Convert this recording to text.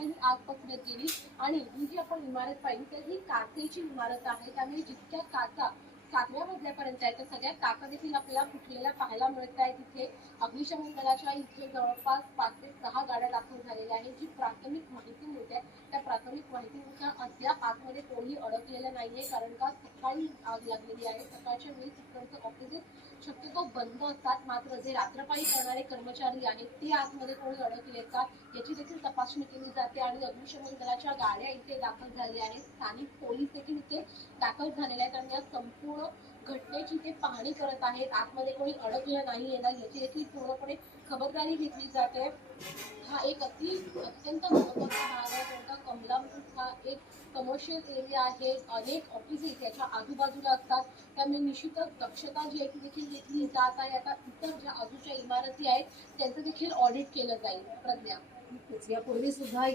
इथं ही आग पसरत गेली आणि ही जी आपण इमारत पाहिली तर ही काचेची इमारत आहे, त्यामुळे जितक्या काचा 7व्या मजल्यापर्यंत आहे त्या सगळ्या काचा देखील आपल्याला फुटलेल्या पाहायला मिळत आहेत. इथे अग्निशमन दलाच्या इथे जवळपास 5 ते 6 गाड्या दाखल झालेल्या आहेत. जी प्राथमिक माहिती मिळते त्या प्राथमिक माहितीनुसार अद्याप आतमध्ये कोणी अडकलेलं नाहीये, कारण का सकाळी आग लागलेली आहे. सकाळच्या वेळी तिकडचं ऑफिसेस शक्यतो बंद असतात, मात्र जे रात्रपाळी करणारे कर्मचारी आहेत ते आतमध्ये कोणी अडकले का याची देखील तपासणी केली जाते आणि अग्निशमन दलाच्या गाड्या इथे दाखल झालेल्या आहेत. स्थानिक पोलीस देखील इथे दाखल झालेले आहेत आणि या संपूर्ण घटनेची ते पाहणी करत आहेत. आतमध्ये कोणी अडकलं नाहीये ना याची देखील पूर्णपणे खबरदारी घेतली जाते. हा एक अत्यंत महत्वाचा भाग आहे, कारण का कमला हा एक कमर्शियल एरिया आहे. अनेक ऑफिसेस याच्या आजूबाजूला असतात, त्यामुळे निश्चितच दक्षता जी आहे ती देखील घेतली जात आहे. आता इतर ज्या आजूच्या इमारती आहेत त्यांचं देखील ऑडिट केलं जाईल. प्रज्ञा, यापूर्वी सुद्धा